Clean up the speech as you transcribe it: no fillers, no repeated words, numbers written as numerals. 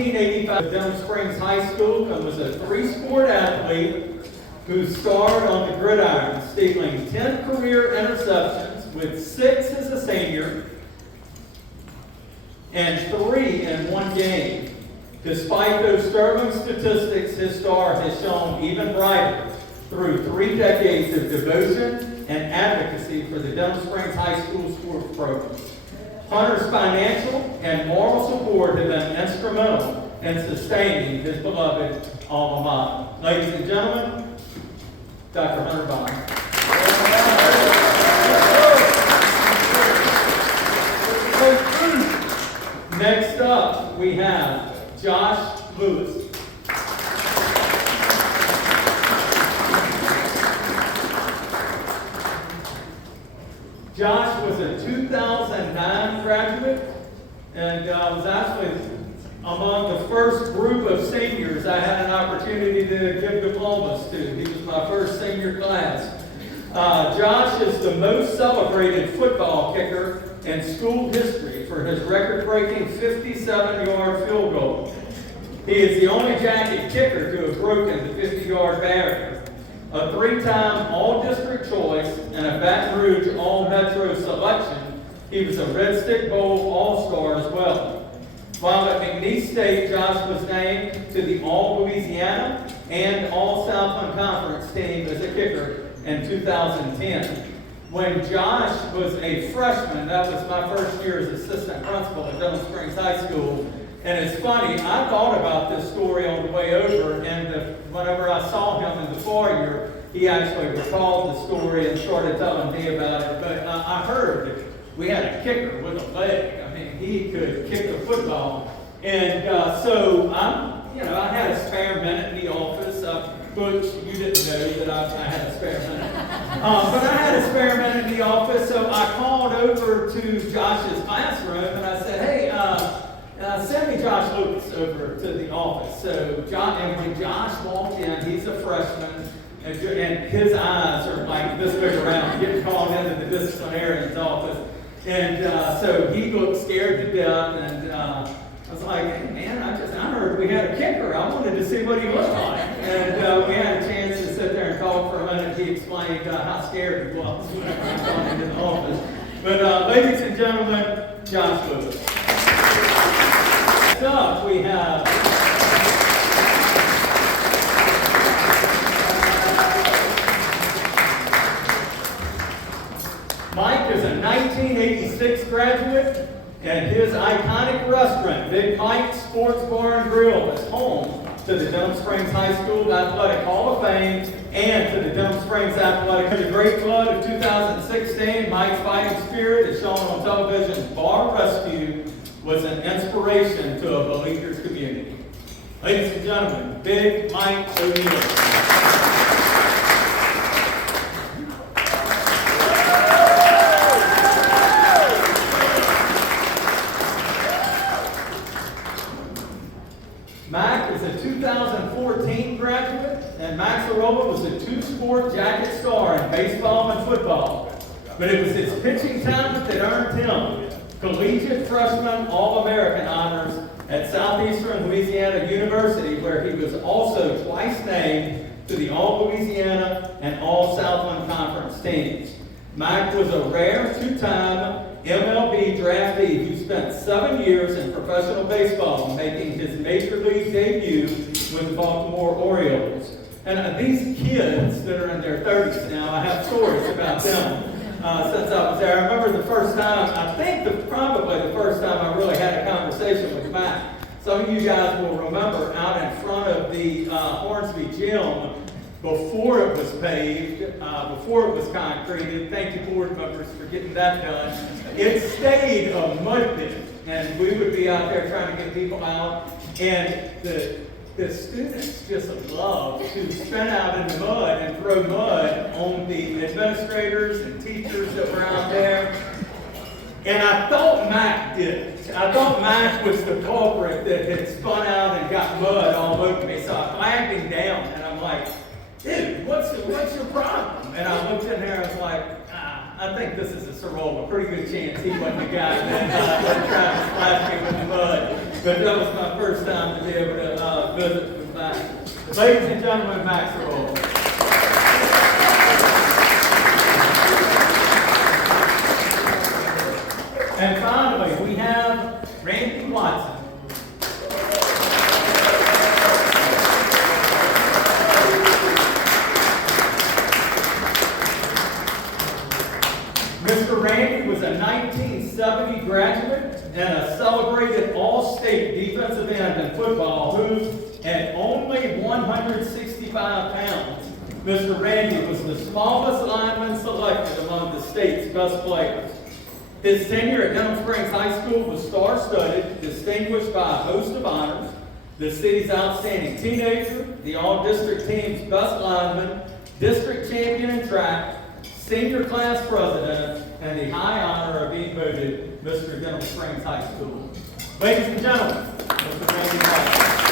1985, Denham Springs High School and was a three-sport athlete who starred on the gridiron, stealing 10 career interceptions with 6 as a senior and 3 in one game. Despite those sterling statistics, his star has shone even brighter through 3 decades of devotion and advocacy for the Denham Springs High School sports program. Hunter's financial and moral support have been instrumental in sustaining his beloved alma mater. Ladies and gentlemen, Dr. Hunter Bond. Next up, we have Josh Lewis. Josh was a 2009 graduate and was actually among the first group of seniors I had an opportunity to give diplomas to. He was my first senior class. Josh is the most celebrated football kicker in school history for his record-breaking 57-yard field goal. He is the only Jacket kicker to have broken the 50-yard barrier. A 3-time All-District choice and a Baton Rouge All-Metro selection, he was a Red Stick Bowl All-Star as well. While at McNeese State, Josh was named to the All-Louisiana and All-Southland Conference team as a kicker in 2010. When Josh was a freshman, that was my first year as assistant principal at Denham Springs High School. And it's funny, I thought about this story on the way over, and whenever I saw him in the foyer, he actually recalled the story and started telling me about it. But I heard we had a kicker with a leg. I mean, he could kick a football. And so I had a spare minute in the office. Butch, you didn't know that I had a spare minute. But I had a spare minute in the office, so I called over to Josh's classroom and I said, hey, send me Josh Lewis over to the office. So when Josh walked in, he's a freshman, and his eyes are like this big around, getting called into the disciplinarian's office. And so he looked scared to death, and I was like, hey, man, I heard we had a kicker. I wanted to see what he looked like. And we had a chance to sit there and talk for a minute. He explained how scared he was whenever I called into the office. But ladies and gentlemen, Josh Lewis. Next up, we have Mike is a 1986 graduate, and his iconic restaurant, Big Mike's Sports Bar and Grill, is home to the Denham Springs High School Athletic Hall of Fame and to the Denham Springs Athletic. The Great Flood of 2016, Mike's fighting spirit is shown on television's Bar Rescue, was an inspiration to a believers community. Ladies and gentlemen, Big Mike O'Neill. Mac is a 2014 graduate, and Max Arola was a 2-sport Jacket star in baseball and football. But it was his pitching talent that earned him collegiate freshman All-American honors at Southeastern Louisiana University, where he was also twice named to the All-Louisiana and All-Southland Conference teams. Mac was a rare 2-time MLB draftee who spent 7 years in professional baseball, making his major league debut with the Baltimore Orioles. And these kids that are in their 30s now, I have stories about them since I was there. I remember the first time, probably the first time I really had a conversation with Mac. Some of you guys will remember out in front of the Hornsby Gym, before it was paved, before it was concreted. Thank you, board members, for getting that done. It stayed a mud pit, and we would be out there trying to get people out. And the students just loved to spin out in the mud and throw mud on the administrators and teachers that were out there. And I thought Mac did it. I thought Mac was the culprit that had spun out and got mud all over me. So I flagged him down, and I'm like, dude, what's your problem? And I looked in there and was like, I think this is a Sorolla. Pretty good chance he wasn't the guy that tried to splash me with the mud. but that was my first time to be able to visit with Max. Ladies and gentlemen, Max Earl. And finally, we have Randy Watson. Mr. Randy was a 1970 graduate and a celebrated all-state defensive end in football who, at only 165 pounds, Mr. Randy was the smallest lineman selected among the state's best players. His tenure at Denham Springs High School was star-studded, distinguished by a host of honors, the city's outstanding teenager, the all-district team's best lineman, district champion in track, senior class president, and the high honor of being voted Mr. Denham Springs High School. Ladies and gentlemen, Mr. Randy Watson.